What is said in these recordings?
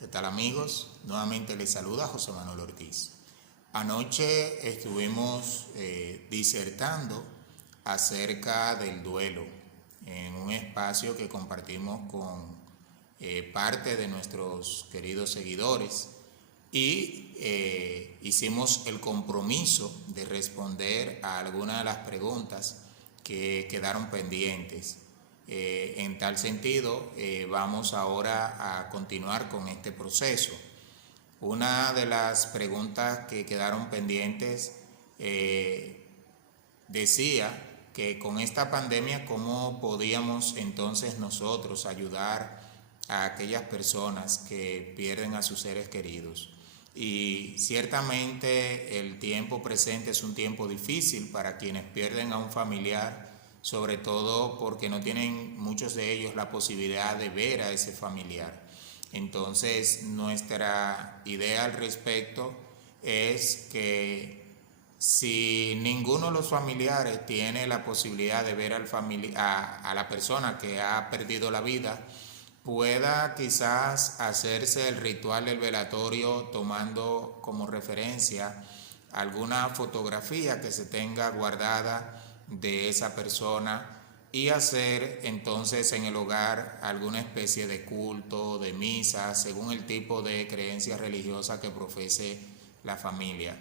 ¿Qué tal, amigos? Nuevamente les saluda José Manuel Ortiz. Anoche estuvimos disertando acerca del duelo en un espacio que compartimos con parte de nuestros queridos seguidores y hicimos el compromiso de responder a algunas de las preguntas que quedaron pendientes. En tal sentido, vamos ahora a continuar con este proceso. Una de las preguntas que quedaron pendientes decía que con esta pandemia, ¿cómo podíamos entonces nosotros ayudar a aquellas personas que pierden a sus seres queridos? Y ciertamente el tiempo presente es un tiempo difícil para quienes pierden a un familiar, sobre todo porque no tienen muchos de ellos la posibilidad de ver a ese familiar. Entonces, nuestra idea al respecto es que si ninguno de los familiares tiene la posibilidad de ver a la persona que ha perdido la vida, pueda quizás hacerse el ritual del velatorio tomando como referencia alguna fotografía que se tenga guardada de esa persona y hacer entonces en el hogar alguna especie de culto, de misa, según el tipo de creencia religiosa que profese la familia.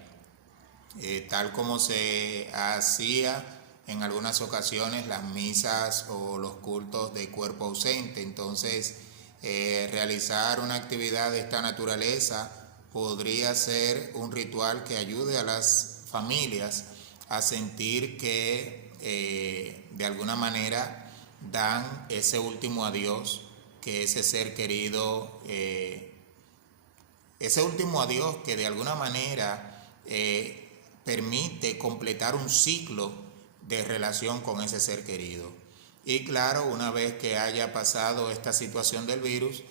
Tal como se hacía en algunas ocasiones las misas o los cultos de cuerpo ausente. Entonces, realizar una actividad de esta naturaleza podría ser un ritual que ayude a las familias a sentir que de alguna manera dan ese último adiós, que ese ser querido, ese último adiós que de alguna manera permite completar un ciclo de relación con ese ser querido. Y claro, una vez que haya pasado esta situación del virus,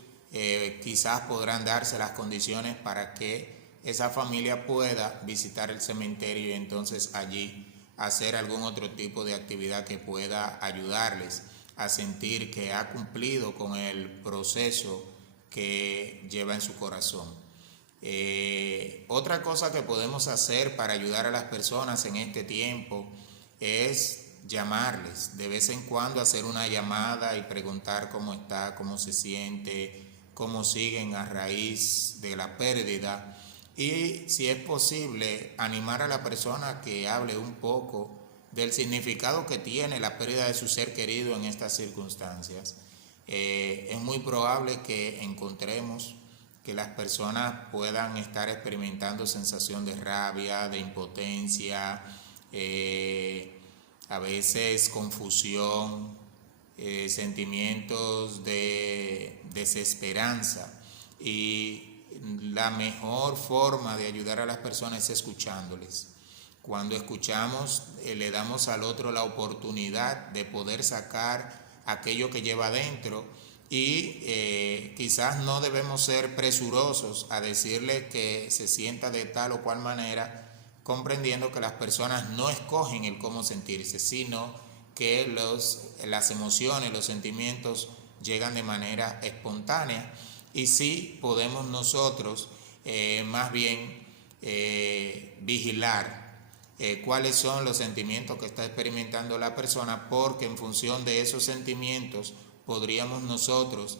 quizás podrán darse las condiciones para que esa familia pueda visitar el cementerio y entonces allí hacer algún otro tipo de actividad que pueda ayudarles a sentir que ha cumplido con el proceso que lleva en su corazón. Otra cosa que podemos hacer para ayudar a las personas en este tiempo es llamarles, de vez en cuando hacer una llamada y preguntar cómo está, cómo se siente, cómo siguen a raíz de la pérdida y, si es posible, animar a la persona a que hable un poco del significado que tiene la pérdida de su ser querido en estas circunstancias. Es muy probable que encontremos que las personas puedan estar experimentando sensación de rabia, de impotencia, a veces confusión, sentimientos de desesperanza. Y la mejor forma de ayudar a las personas es escuchándoles. Cuando escuchamos, le damos al otro la oportunidad de poder sacar aquello que lleva adentro y quizás no debemos ser presurosos a decirle que se sienta de tal o cual manera, comprendiendo que las personas no escogen el cómo sentirse, sino que las emociones, los sentimientos llegan de manera espontánea y sí podemos nosotros más bien vigilar cuáles son los sentimientos que está experimentando la persona, porque en función de esos sentimientos podríamos nosotros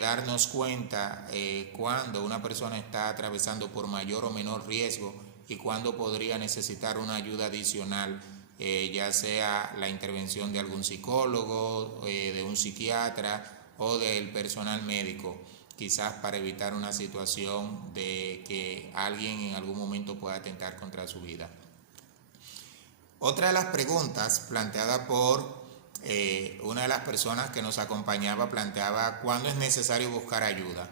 darnos cuenta cuando una persona está atravesando por mayor o menor riesgo y cuando podría necesitar una ayuda adicional, ya sea la intervención de algún psicólogo, de un psiquiatra o del personal médico, quizás para evitar una situación de que alguien en algún momento pueda atentar contra su vida. Otra de las preguntas planteada por una de las personas que nos acompañaba planteaba cuándo es necesario buscar ayuda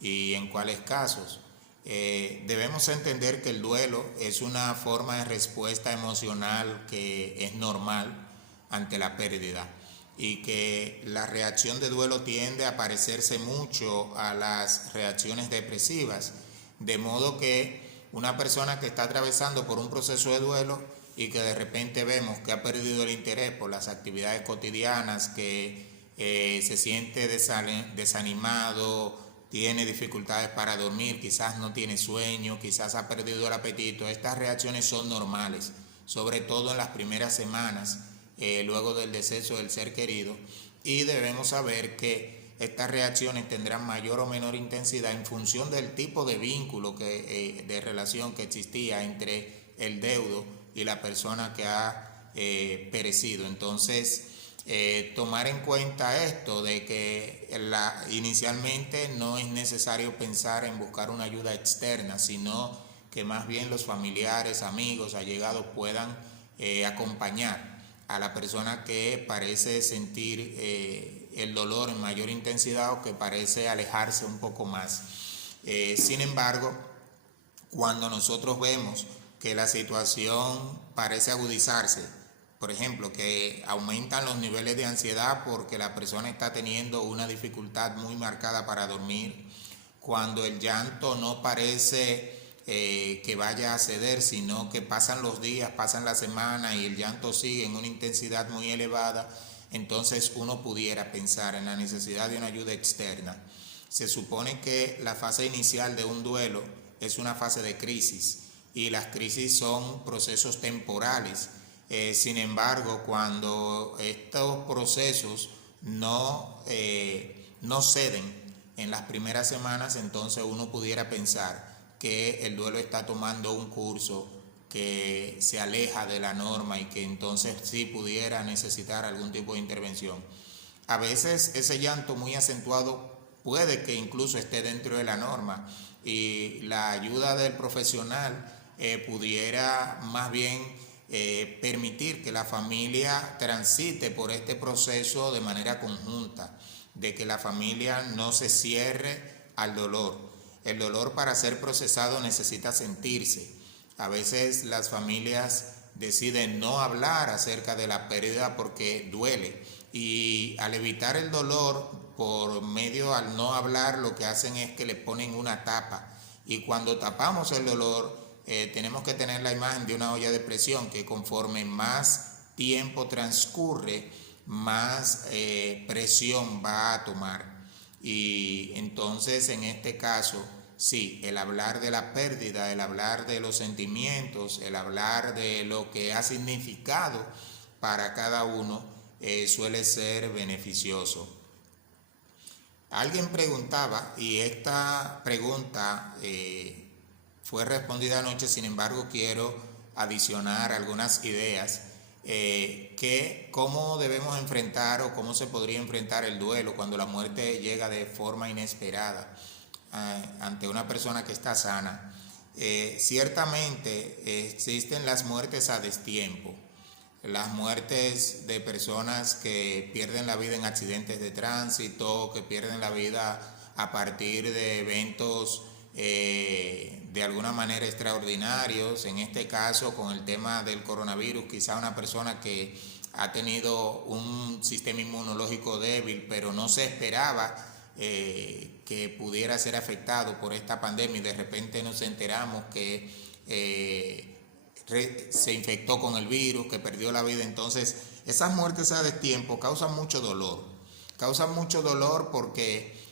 y en cuáles casos. Debemos entender que el duelo es una forma de respuesta emocional que es normal ante la pérdida y que la reacción de duelo tiende a parecerse mucho a las reacciones depresivas, de modo que una persona que está atravesando por un proceso de duelo y que de repente vemos que ha perdido el interés por las actividades cotidianas, que se siente desanimado, tiene dificultades para dormir, quizás no tiene sueño, quizás ha perdido el apetito. Estas reacciones son normales, sobre todo en las primeras semanas, luego del deceso del ser querido, y debemos saber que estas reacciones tendrán mayor o menor intensidad en función del tipo de vínculo de relación que existía entre el deudo y la persona que ha perecido. Entonces, tomar en cuenta esto de que inicialmente no es necesario pensar en buscar una ayuda externa, sino que más bien los familiares, amigos, allegados puedan acompañar a la persona que parece sentir el dolor en mayor intensidad o que parece alejarse un poco más. Sin embargo, cuando nosotros vemos que la situación parece agudizarse, por ejemplo, que aumentan los niveles de ansiedad porque la persona está teniendo una dificultad muy marcada para dormir, cuando el llanto no parece que vaya a ceder, sino que pasan los días, pasan la semana y el llanto sigue en una intensidad muy elevada, entonces uno pudiera pensar en la necesidad de una ayuda externa. Se supone que la fase inicial de un duelo es una fase de crisis y las crisis son procesos temporales. Sin embargo, cuando estos procesos no ceden en las primeras semanas, entonces uno pudiera pensar que el duelo está tomando un curso que se aleja de la norma y que entonces sí pudiera necesitar algún tipo de intervención. A veces ese llanto muy acentuado puede que incluso esté dentro de la norma y la ayuda del profesional pudiera más bien permitir que la familia transite por este proceso de manera conjunta, de que la familia no se cierre al dolor. El dolor, para ser procesado, necesita sentirse. A veces las familias deciden no hablar acerca de la pérdida porque duele, y al evitar el dolor por medio al no hablar, lo que hacen es que le ponen una tapa, y cuando tapamos el dolor tenemos que tener la imagen de una olla de presión que conforme más tiempo transcurre, más presión va a tomar. Y entonces en este caso, sí, el hablar de la pérdida, el hablar de los sentimientos, el hablar de lo que ha significado para cada uno suele ser beneficioso. Alguien preguntaba, y esta pregunta fue respondida anoche, sin embargo quiero adicionar algunas ideas, que cómo debemos enfrentar o cómo se podría enfrentar el duelo cuando la muerte llega de forma inesperada ante una persona que está sana. Ciertamente existen las muertes a destiempo, las muertes de personas que pierden la vida en accidentes de tránsito, que pierden la vida a partir de eventos de alguna manera extraordinarios. En este caso, con el tema del coronavirus, quizá una persona que ha tenido un sistema inmunológico débil, pero no se esperaba que pudiera ser afectado por esta pandemia, y de repente nos enteramos que se infectó con el virus, que perdió la vida. Entonces, esas muertes a destiempo causan mucho dolor. Causan mucho dolor porque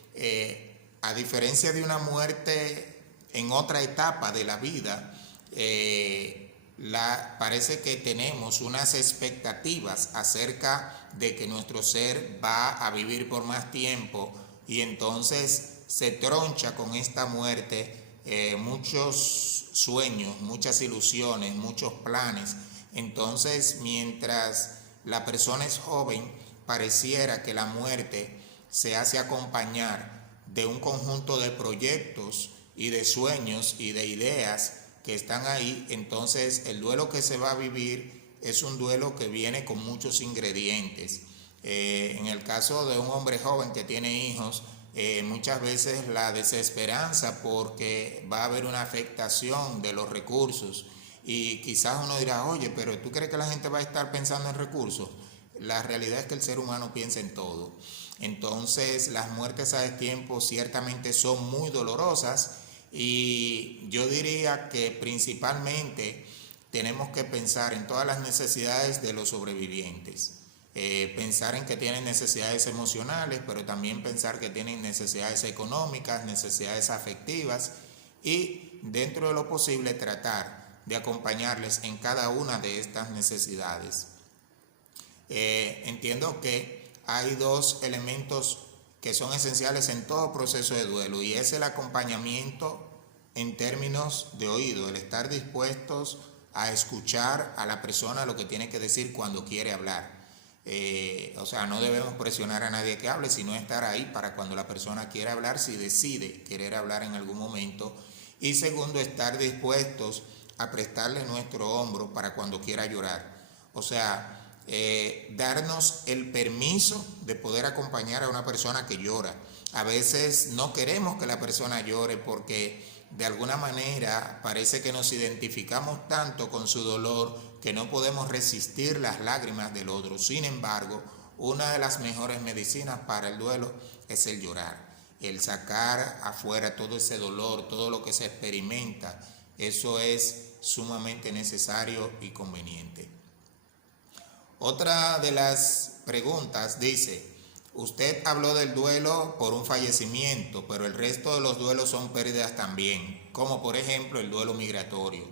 a diferencia de una muerte en otra etapa de la vida, parece que tenemos unas expectativas acerca de que nuestro ser va a vivir por más tiempo, y entonces se troncha con esta muerte muchos sueños, muchas ilusiones, muchos planes. Entonces, mientras la persona es joven, pareciera que la muerte se hace acompañar de un conjunto de proyectos y de sueños y de ideas que están ahí. Entonces, el duelo que se va a vivir es un duelo que viene con muchos ingredientes. En el caso de un hombre joven que tiene hijos, muchas veces la desesperanza porque va a haber una afectación de los recursos, y quizás uno dirá, oye, pero ¿tú crees que la gente va a estar pensando en recursos? La realidad es que el ser humano piensa en todo. Entonces, las muertes a destiempo ciertamente son muy dolorosas, y yo diría que principalmente tenemos que pensar en todas las necesidades de los sobrevivientes. Pensar en que tienen necesidades emocionales, pero también pensar que tienen necesidades económicas, necesidades afectivas, y dentro de lo posible tratar de acompañarles en cada una de estas necesidades. Entiendo que hay dos elementos que son esenciales en todo proceso de duelo, y es el acompañamiento en términos de oído, el estar dispuestos a escuchar a la persona lo que tiene que decir cuando quiere hablar. O sea, no debemos presionar a nadie que hable, sino estar ahí para cuando la persona quiera hablar, si decide querer hablar en algún momento. Y segundo, estar dispuestos a prestarle nuestro hombro para cuando quiera llorar. O sea, darnos el permiso de poder acompañar a una persona que llora. A veces no queremos que la persona llore porque de alguna manera parece que nos identificamos tanto con su dolor que no podemos resistir las lágrimas del otro. Sin embargo, una de las mejores medicinas para el duelo es el llorar, el sacar afuera todo ese dolor, todo lo que se experimenta. Eso es sumamente necesario y conveniente. Otra de las preguntas dice: usted habló del duelo por un fallecimiento, pero el resto de los duelos son pérdidas también, como por ejemplo el duelo migratorio.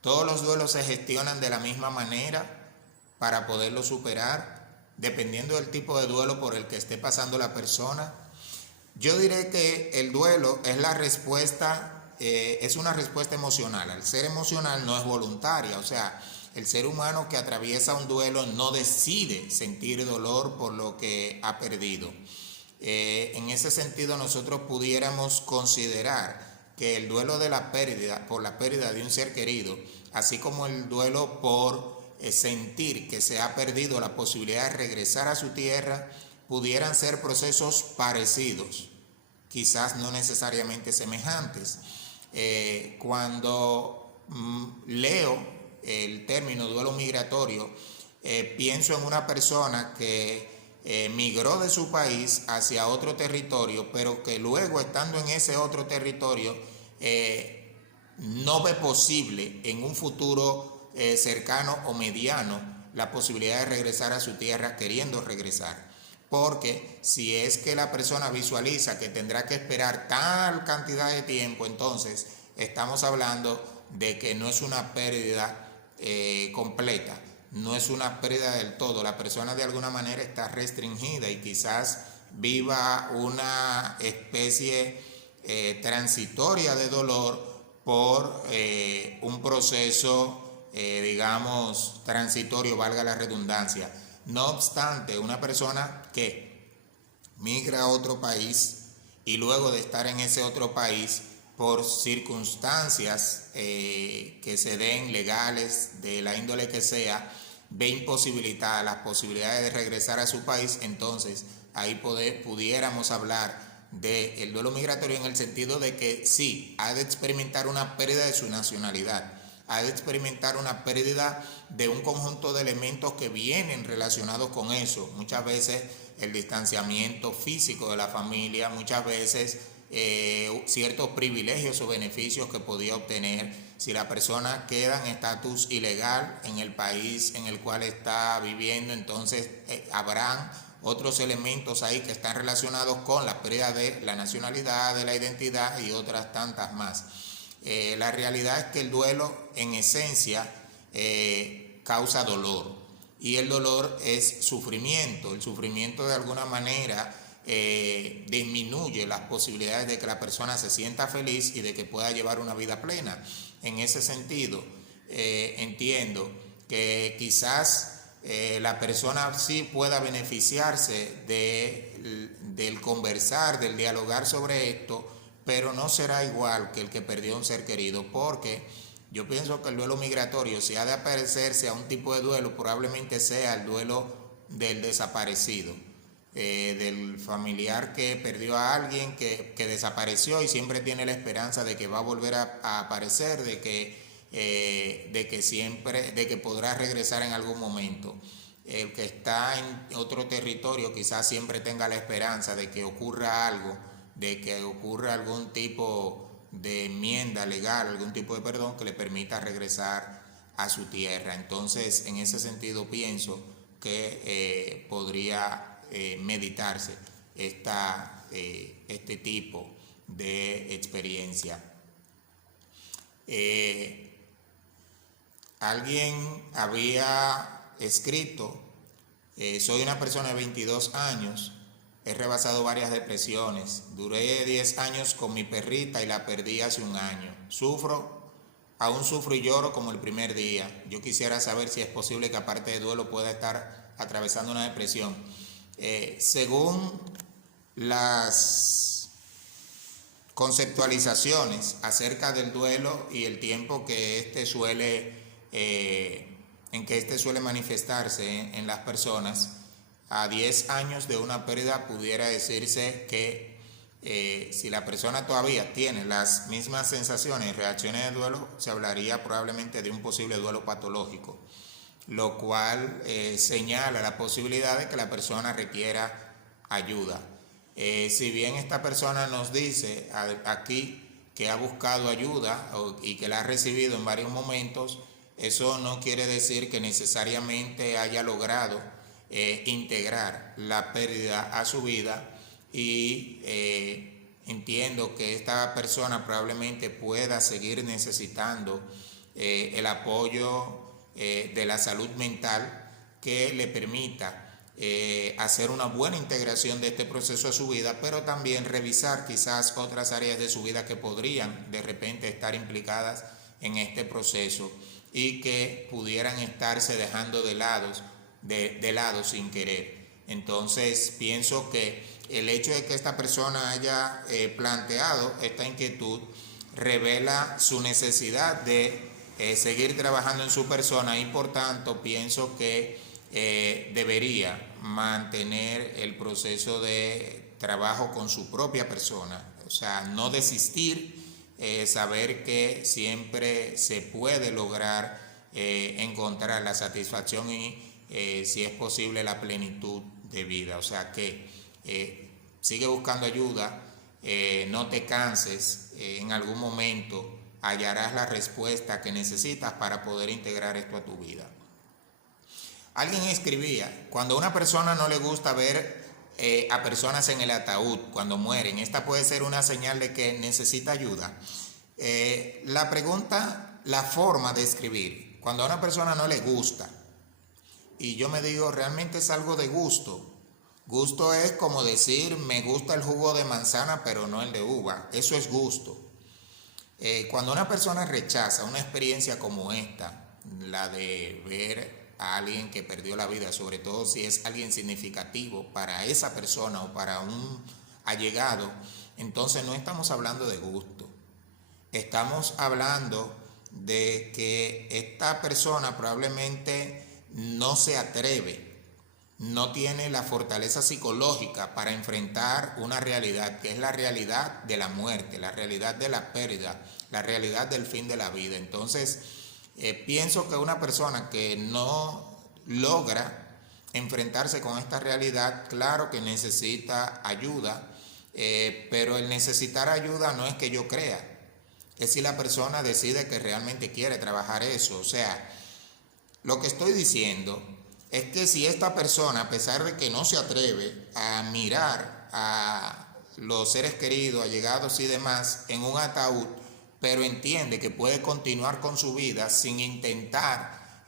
¿Todos los duelos se gestionan de la misma manera para poderlo superar, dependiendo del tipo de duelo por el que esté pasando la persona? Yo diré que el duelo es la respuesta, es una respuesta emocional. Al ser emocional no es voluntaria, o sea, el ser humano que atraviesa un duelo no decide sentir dolor por lo que ha perdido. En ese sentido, nosotros pudiéramos considerar que el duelo de la pérdida, por la pérdida de un ser querido, así como el duelo por sentir que se ha perdido la posibilidad de regresar a su tierra, pudieran ser procesos parecidos, quizás no necesariamente semejantes. Cuando leo el término duelo migratorio, pienso en una persona que migró de su país hacia otro territorio, pero que luego, estando en ese otro territorio, no ve posible en un futuro cercano o mediano la posibilidad de regresar a su tierra, queriendo regresar. Porque si es que la persona visualiza que tendrá que esperar tal cantidad de tiempo, entonces estamos hablando de que no es una pérdida completa, no es una pérdida del todo. La persona de alguna manera está restringida y quizás viva una especie transitoria de dolor por un proceso, digamos, transitorio, valga la redundancia. No obstante, una persona que migra a otro país y luego de estar en ese otro país, por circunstancias que se den legales, de la índole que sea, ve imposibilitadas las posibilidades de regresar a su país, entonces ahí pudiéramos hablar del duelo migratorio en el sentido de que sí, ha de experimentar una pérdida de su nacionalidad, ha de experimentar una pérdida de un conjunto de elementos que vienen relacionados con eso. Muchas veces el distanciamiento físico de la familia, muchas veces ciertos privilegios o beneficios que podía obtener si la persona queda en estatus ilegal en el país en el cual está viviendo. Entonces habrán otros elementos ahí que están relacionados con la pérdida de la nacionalidad, de la identidad y otras tantas más. La realidad es que el duelo en esencia causa dolor, y el dolor es sufrimiento. El sufrimiento de alguna manera disminuye las posibilidades de que la persona se sienta feliz y de que pueda llevar una vida plena. En ese sentido, entiendo que quizás la persona sí pueda beneficiarse del conversar, del dialogar sobre esto, pero no será igual que el que perdió un ser querido, porque yo pienso que el duelo migratorio, si ha de parecerse a un tipo de duelo, probablemente sea el duelo del desaparecido, del familiar que perdió a alguien, que desapareció y siempre tiene la esperanza de que va a volver a aparecer, de que podrá regresar en algún momento. El que está en otro territorio quizás siempre tenga la esperanza de que ocurra algo, de que ocurra algún tipo de enmienda legal, algún tipo de perdón que le permita regresar a su tierra. Entonces, en ese sentido pienso que podría meditarse este tipo de experiencia. Alguien había escrito: soy una persona de 22 años, he rebasado varias depresiones, duré 10 años con mi perrita y la perdí hace un año. Aún sufro y lloro como el primer día. Yo quisiera saber si es posible que aparte de duelo pueda estar atravesando una depresión. Según las conceptualizaciones acerca del duelo y el tiempo que en que este suele manifestarse en las personas, a 10 años de una pérdida pudiera decirse que si la persona todavía tiene las mismas sensaciones y reacciones de duelo, se hablaría probablemente de un posible duelo patológico, lo cual señala la posibilidad de que la persona requiera ayuda. Si bien esta persona nos dice aquí que ha buscado ayuda y que la ha recibido en varios momentos, eso no quiere decir que necesariamente haya logrado integrar la pérdida a su vida, y entiendo que esta persona probablemente pueda seguir necesitando el apoyo de la salud mental que le permita hacer una buena integración de este proceso a su vida, pero también revisar quizás otras áreas de su vida que podrían de repente estar implicadas en este proceso y que pudieran estarse dejando de lado sin querer. Entonces pienso que el hecho de que esta persona haya planteado esta inquietud revela su necesidad de seguir trabajando en su persona, y por tanto pienso que debería mantener el proceso de trabajo con su propia persona, o sea, no desistir, saber que siempre se puede lograr encontrar la satisfacción y si es posible la plenitud de vida. O sea que sigue buscando ayuda, no te canses, en algún momento hallarás la respuesta que necesitas para poder integrar esto a tu vida. Alguien escribía: cuando a una persona no le gusta ver a personas en el ataúd cuando mueren, esta puede ser una señal de que necesita ayuda. La forma de escribir, cuando a una persona no le gusta, y yo me digo, realmente es algo de gusto. Gusto es como decir, me gusta el jugo de manzana pero no el de uva, eso es gusto. Cuando una persona rechaza una experiencia como esta, la de ver a alguien que perdió la vida, sobre todo si es alguien significativo para esa persona o para un allegado, entonces no estamos hablando de gusto, estamos hablando de que esta persona probablemente no se atreve, no tiene la fortaleza psicológica para enfrentar una realidad que es la realidad de la muerte, la realidad de la pérdida, la realidad del fin de la vida. Entonces, pienso que una persona que no logra enfrentarse con esta realidad, claro que necesita ayuda, pero el necesitar ayuda no es que yo crea, es si la persona decide que realmente quiere trabajar eso. O sea, lo que estoy diciendo es que si esta persona, a pesar de que no se atreve a mirar a los seres queridos, allegados y demás en un ataúd, pero entiende que puede continuar con su vida sin intentar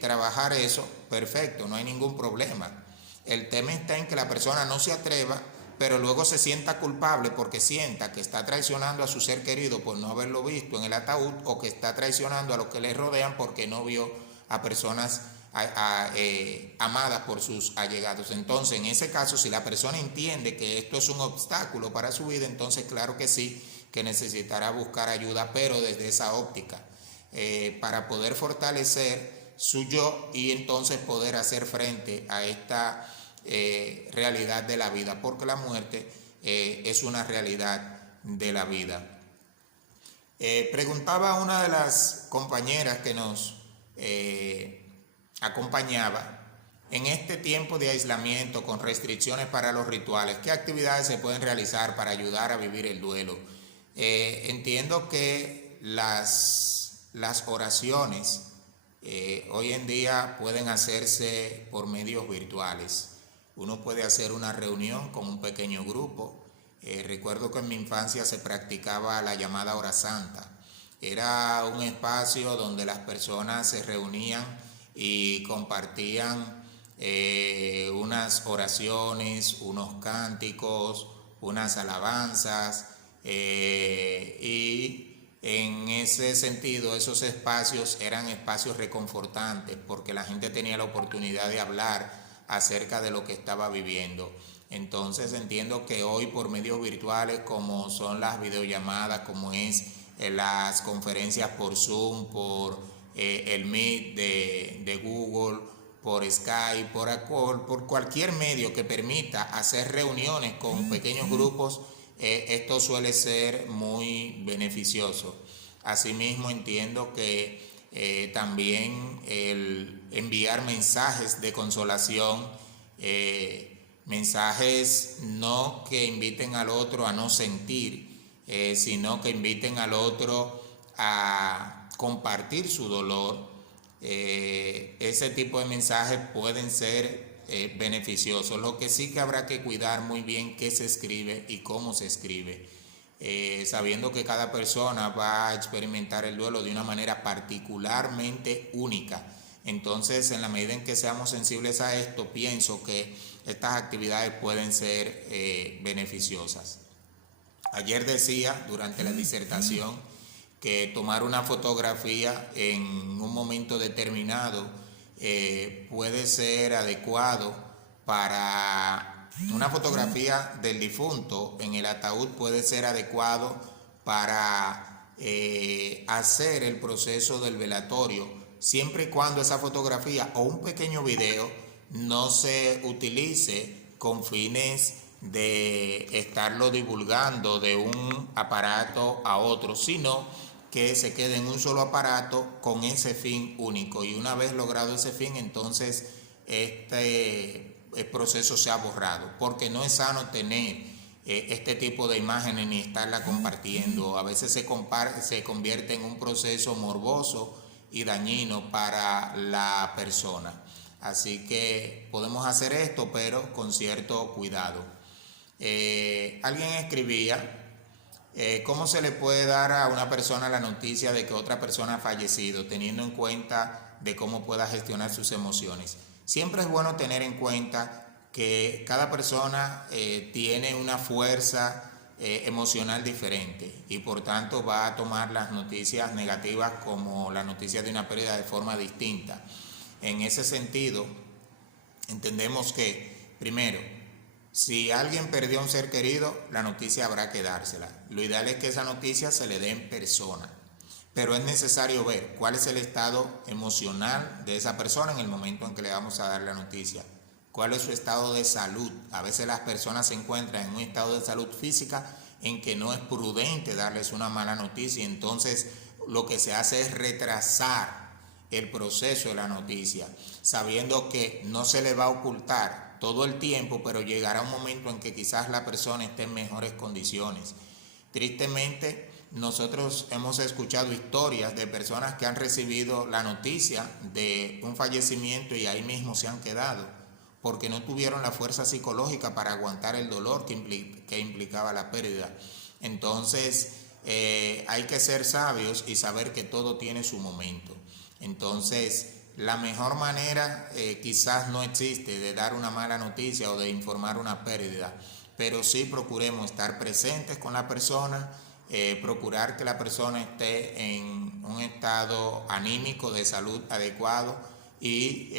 trabajar eso, perfecto, no hay ningún problema. El tema está en que la persona no se atreva, pero luego se sienta culpable porque sienta que está traicionando a su ser querido por no haberlo visto en el ataúd, o que está traicionando a los que le rodean porque no vio a personas amadas por sus allegados. Entonces, en ese caso, si la persona entiende que esto es un obstáculo para su vida, entonces claro que sí, que necesitará buscar ayuda, pero desde esa óptica, para poder fortalecer su yo y entonces poder hacer frente a esta realidad de la vida, porque la muerte es una realidad de la vida. Preguntaba una de las compañeras que nos acompañaba: en este tiempo de aislamiento con restricciones para los rituales, ¿qué actividades se pueden realizar para ayudar a vivir el duelo? Entiendo que las oraciones Hoy en día pueden hacerse por medios virtuales. Uno puede hacer una reunión con un pequeño grupo. Recuerdo que en mi infancia se practicaba la llamada hora santa. Era un espacio donde las personas se reunían y compartían unas oraciones, unos cánticos, unas alabanzas, y en ese sentido esos espacios eran espacios reconfortantes porque la gente tenía la oportunidad de hablar acerca de lo que estaba viviendo. Entonces entiendo que hoy por medios virtuales como son las videollamadas, como es las conferencias por Zoom, por el Meet de Google, por Skype, por cualquier medio que permita hacer reuniones con pequeños grupos, esto suele ser muy beneficioso. Asimismo entiendo que también el enviar mensajes de consolación, mensajes no que inviten al otro a no sentir, sino que inviten al otro a compartir su dolor. Ese tipo de mensajes pueden ser beneficiosos. Lo que sí que habrá que cuidar muy bien qué se escribe y cómo se escribe, sabiendo que cada persona va a experimentar el duelo de una manera particularmente única. Entonces, en la medida en que seamos sensibles a esto, pienso que estas actividades pueden ser beneficiosas. Ayer decía durante la disertación que tomar una fotografía en un momento determinado puede ser adecuado para una fotografía del difunto en el ataúd, puede ser adecuado para hacer el proceso del velatorio, siempre y cuando esa fotografía o un pequeño video no se utilice con fines de estarlo divulgando de un aparato a otro, sino que se quede en un solo aparato con ese fin único, y una vez logrado ese fin, entonces el proceso se ha borrado, porque no es sano tener este tipo de imágenes ni estarla compartiendo. A veces se convierte en un proceso morboso y dañino para la persona. Así que podemos hacer esto, pero con cierto cuidado. Alguien escribía, ¿cómo se le puede dar a una persona la noticia de que otra persona ha fallecido, teniendo en cuenta de cómo pueda gestionar sus emociones? Siempre es bueno tener en cuenta que cada persona tiene una fuerza emocional diferente y por tanto va a tomar las noticias negativas como la noticia de una pérdida de forma distinta. En ese sentido, entendemos que, primero, si alguien perdió a un ser querido, la noticia habrá que dársela. Lo ideal es que esa noticia se le dé en persona, pero es necesario ver cuál es el estado emocional de esa persona en el momento en que le vamos a dar la noticia. ¿Cuál es su estado de salud? A veces las personas se encuentran en un estado de salud física en que no es prudente darles una mala noticia, entonces lo que se hace es retrasar el proceso de la noticia, sabiendo que no se le va a ocultar todo el tiempo, pero llegará un momento en que quizás la persona esté en mejores condiciones. Tristemente, nosotros hemos escuchado historias de personas que han recibido la noticia de un fallecimiento y ahí mismo se han quedado, porque no tuvieron la fuerza psicológica para aguantar el dolor que implicaba la pérdida. Entonces, hay que ser sabios y saber que todo tiene su momento. Entonces, la mejor manera quizás no existe de dar una mala noticia o de informar una pérdida, pero sí procuremos estar presentes con la persona, procurar que la persona esté en un estado anímico de salud adecuado y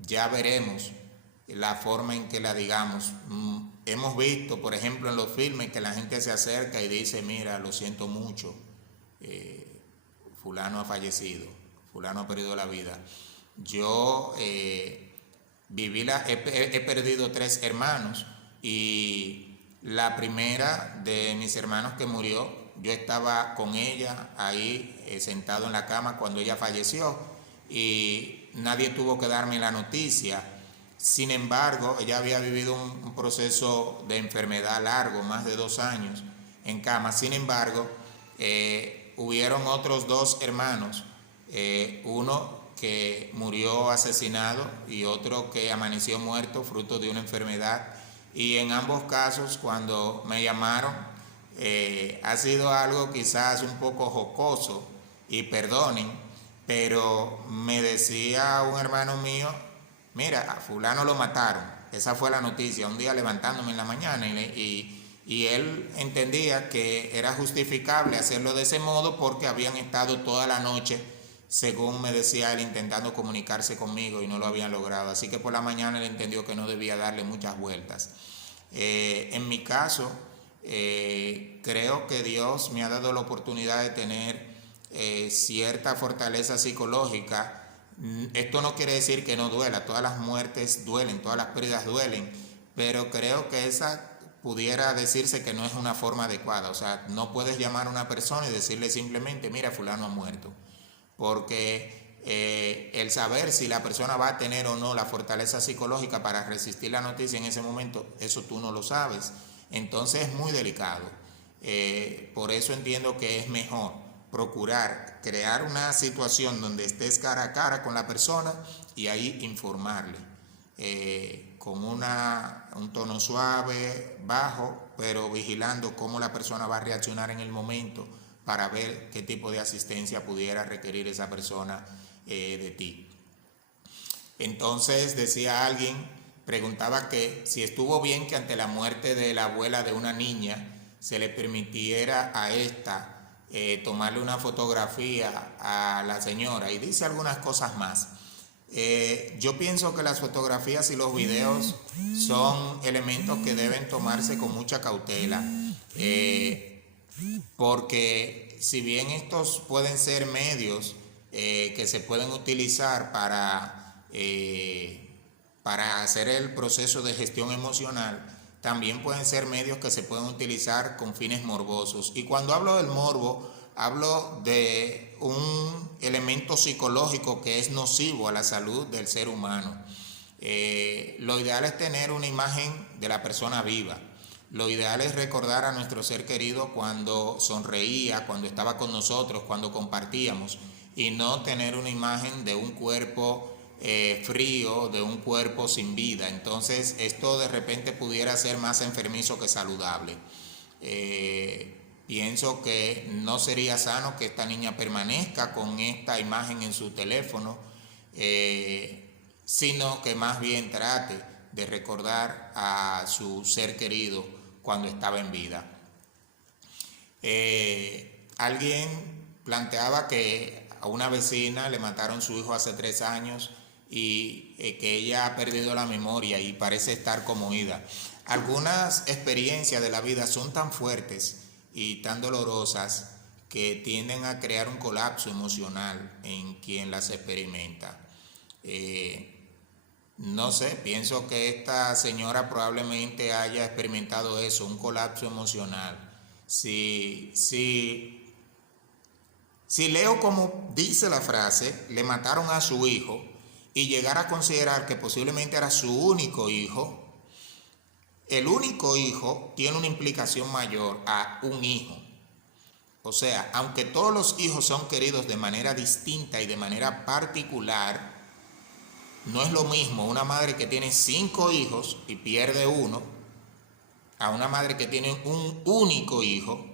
ya veremos la forma en que la digamos. Hemos visto, por ejemplo, en los filmes que la gente se acerca y dice, mira, lo siento mucho, fulano ha fallecido, fulano ha perdido la vida. Yo he perdido 3 hermanos y la primera de mis hermanos que murió, yo estaba con ella ahí sentado en la cama cuando ella falleció y nadie tuvo que darme la noticia. Sin embargo, ella había vivido un proceso de enfermedad largo, más de 2 años en cama. Sin embargo, hubieron otros 2 hermanos uno que murió asesinado y otro que amaneció muerto fruto de una enfermedad. Y en ambos casos, cuando me llamaron, ha sido algo quizás un poco jocoso, y perdonen, pero me decía un hermano mío, mira, a fulano lo mataron. Esa fue la noticia, un día levantándome en la mañana, y él entendía que era justificable hacerlo de ese modo porque habían estado toda la noche, según me decía él, intentando comunicarse conmigo y no lo habían logrado. Así que por la mañana él entendió que no debía darle muchas vueltas. En mi caso, creo que Dios me ha dado la oportunidad de tener cierta fortaleza psicológica. Esto no quiere decir que no duela, todas las muertes duelen, todas las pérdidas duelen, pero creo que esa pudiera decirse que no es una forma adecuada. O sea, no puedes llamar a una persona y decirle simplemente, mira, fulano ha muerto, porque el saber si la persona va a tener o no la fortaleza psicológica para resistir la noticia en ese momento, eso tú no lo sabes. Entonces es muy delicado. Por eso entiendo que es mejor procurar crear una situación donde estés cara a cara con la persona y ahí informarle, con un tono suave, bajo, pero vigilando cómo la persona va a reaccionar en el momento para ver qué tipo de asistencia pudiera requerir esa persona de ti. Entonces decía alguien, preguntaba que si estuvo bien que ante la muerte de la abuela de una niña se le permitiera a esta tomarle una fotografía a la señora, y dice algunas cosas más. Yo pienso que las fotografías y los videos son elementos que deben tomarse con mucha cautela, porque si bien estos pueden ser medios que se pueden utilizar para hacer el proceso de gestión emocional, también pueden ser medios que se pueden utilizar con fines morbosos. Y cuando hablo del morbo, hablo de un elemento psicológico que es nocivo a la salud del ser humano. Lo ideal es tener una imagen de la persona viva. Lo ideal es recordar a nuestro ser querido cuando sonreía, cuando estaba con nosotros, cuando compartíamos, y no tener una imagen de un cuerpo frío, de un cuerpo sin vida. Entonces esto de repente pudiera ser más enfermizo que saludable. Pienso que no sería sano que esta niña permanezca con esta imagen en su teléfono, sino que más bien trate de recordar a su ser querido cuando estaba en vida. Alguien planteaba que a una vecina le mataron su hijo hace 3 años y que ella ha perdido la memoria y parece estar conmovida. Algunas experiencias de la vida son tan fuertes y tan dolorosas que tienden a crear un colapso emocional en quien las experimenta. No sé, pienso que esta señora probablemente haya experimentado eso, un colapso emocional. Si leo como dice la frase, le mataron a su hijo, y llegar a considerar que posiblemente era su único hijo, el único hijo tiene una implicación mayor a un hijo. O sea, aunque todos los hijos son queridos de manera distinta y de manera particular, no es lo mismo una madre que tiene 5 hijos y pierde uno, a una madre que tiene un único hijo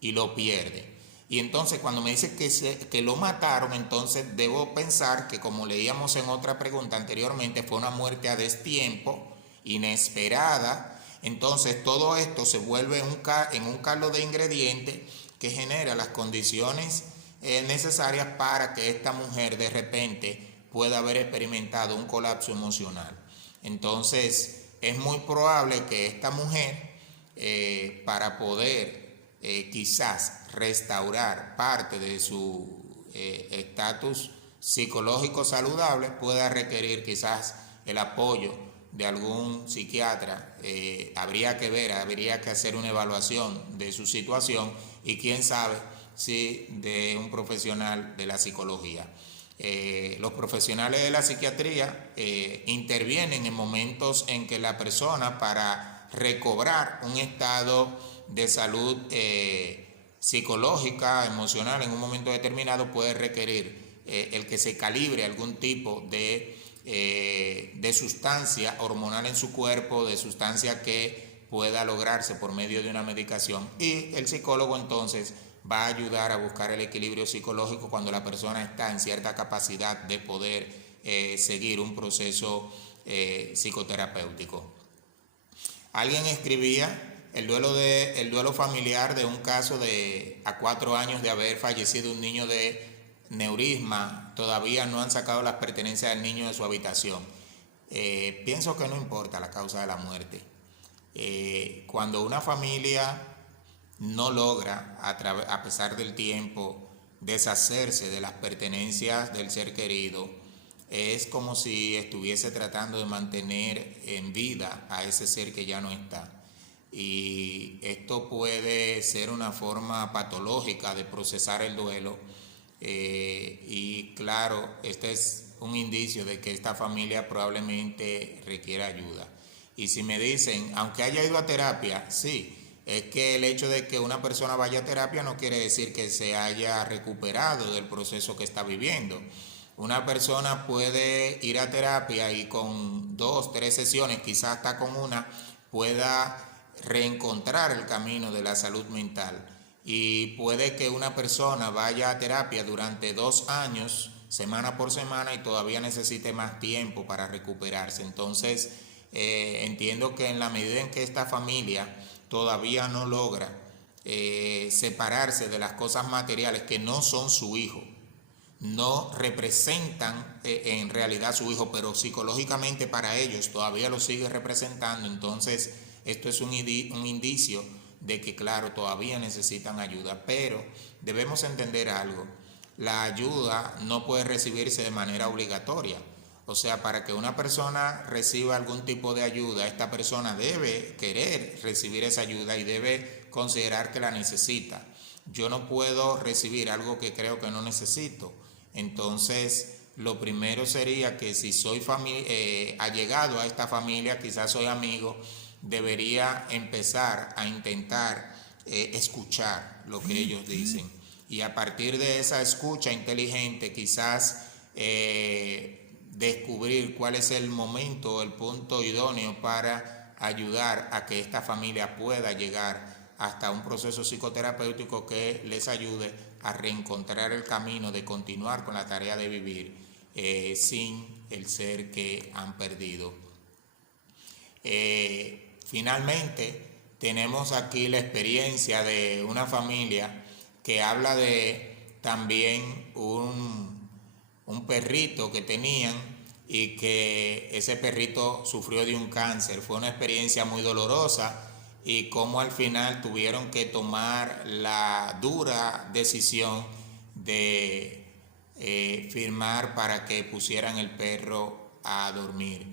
y lo pierde. Y entonces cuando me dice que lo mataron, entonces debo pensar que, como leíamos en otra pregunta anteriormente, fue una muerte a destiempo, inesperada. Entonces todo esto se vuelve en un caldo de ingredientes que genera las condiciones necesarias para que esta mujer de repente pueda haber experimentado un colapso emocional. Entonces es muy probable que esta mujer, para poder quizás restaurar parte de su estatus psicológico saludable, pueda requerir quizás el apoyo de algún psiquiatra. Habría que hacer una evaluación de su situación, y quién sabe si de un profesional de la psicología. Los profesionales de la psiquiatría intervienen en momentos en que la persona, para recobrar un estado de salud psicológica, emocional, en un momento determinado, puede requerir el que se calibre algún tipo de sustancia hormonal en su cuerpo, de sustancia que pueda lograrse por medio de una medicación, y el psicólogo entonces va a ayudar a buscar el equilibrio psicológico cuando la persona está en cierta capacidad de poder seguir un proceso psicoterapéutico. Alguien escribía el duelo familiar de un caso de a 4 años de haber fallecido un niño de neurisma. Todavía no han sacado las pertenencias del niño de su habitación. Pienso que no importa la causa de la muerte. Cuando una familia no logra, a pesar del tiempo, deshacerse de las pertenencias del ser querido, es como si estuviese tratando de mantener en vida a ese ser que ya no está. Y esto puede ser una forma patológica de procesar el duelo. Y claro, este es un indicio de que esta familia probablemente requiere ayuda. Y si me dicen, aunque haya ido a terapia, sí, es que el hecho de que una persona vaya a terapia no quiere decir que se haya recuperado del proceso que está viviendo. Una persona puede ir a terapia y con 2, 3 sesiones, quizás hasta con una, pueda reencontrar el camino de la salud mental. Y puede que una persona vaya a terapia durante 2 años, semana por semana, y todavía necesite más tiempo para recuperarse. Entonces, entiendo que en la medida en que esta familia todavía no logra separarse de las cosas materiales que no son su hijo, no representan en realidad su hijo, pero psicológicamente para ellos todavía lo sigue representando, entonces esto es un indicio de que claro, todavía necesitan ayuda, pero debemos entender algo: la ayuda no puede recibirse de manera obligatoria. O sea, para que una persona reciba algún tipo de ayuda, esta persona debe querer recibir esa ayuda y debe considerar que la necesita. Yo no puedo recibir algo que creo que no necesito. Entonces, lo primero sería que si soy allegado a esta familia, quizás soy amigo, debería empezar a intentar escuchar lo que ellos dicen. Y a partir de esa escucha inteligente, quizás descubrir cuál es el momento, el punto idóneo para ayudar a que esta familia pueda llegar hasta un proceso psicoterapéutico que les ayude a reencontrar el camino de continuar con la tarea de vivir sin el ser que han perdido. Finalmente, tenemos aquí la experiencia de una familia que habla de también un perrito que tenían y que ese perrito sufrió de un cáncer. Fue una experiencia muy dolorosa y cómo al final tuvieron que tomar la dura decisión de firmar para que pusieran el perro a dormir.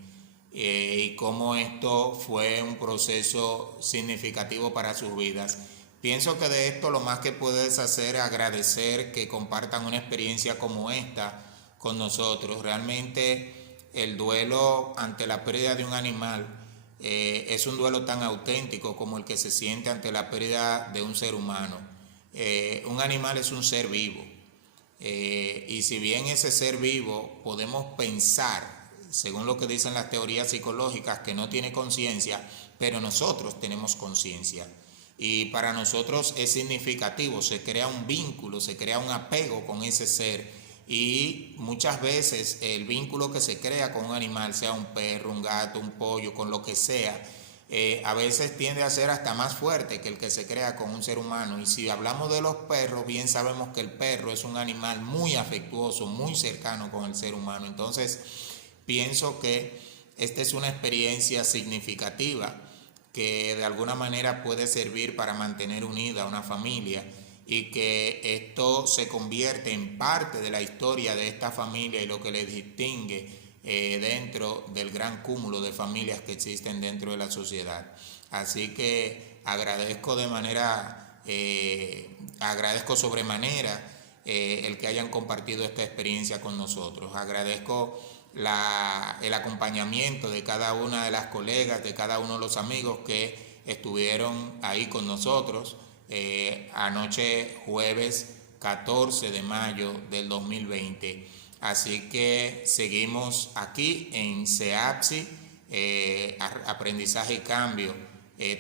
Y cómo esto fue un proceso significativo para sus vidas. Pienso que de esto lo más que puedes hacer es agradecer que compartan una experiencia como esta con nosotros. Realmente el duelo ante la pérdida de un animal es un duelo tan auténtico como el que se siente ante la pérdida de un ser humano. Un animal es un ser vivo, y si bien ese ser vivo podemos pensar, según lo que dicen las teorías psicológicas, que no tiene conciencia, pero nosotros tenemos conciencia. Y para nosotros es significativo, se crea un vínculo, se crea un apego con ese ser. Y muchas veces el vínculo que se crea con un animal, sea un perro, un gato, un pollo, con lo que sea, a veces tiende a ser hasta más fuerte que el que se crea con un ser humano. Y si hablamos de los perros, bien sabemos que el perro es un animal muy afectuoso, muy cercano con el ser humano. Entonces, pienso que esta es una experiencia significativa que de alguna manera puede servir para mantener unida a una familia, y que esto se convierte en parte de la historia de esta familia y lo que les distingue dentro del gran cúmulo de familias que existen dentro de la sociedad. Así que agradezco sobremanera el que hayan compartido esta experiencia con nosotros. Agradezco el acompañamiento de cada una de las colegas, de cada uno de los amigos que estuvieron ahí con nosotros. Anoche jueves 14 de mayo del 2020. Así que seguimos aquí en CEAPSI, Aprendizaje y Cambio,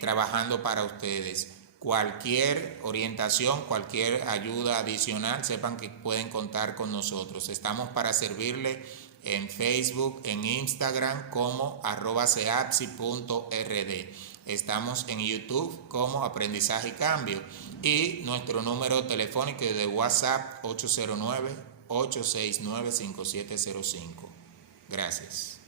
trabajando para ustedes. Cualquier orientación, cualquier ayuda adicional, sepan que pueden contar con nosotros. Estamos para servirle en Facebook, en Instagram como @ceapsi.rd. Estamos en YouTube como Aprendizaje y Cambio. Y nuestro número telefónico de WhatsApp 809-869-5705. Gracias.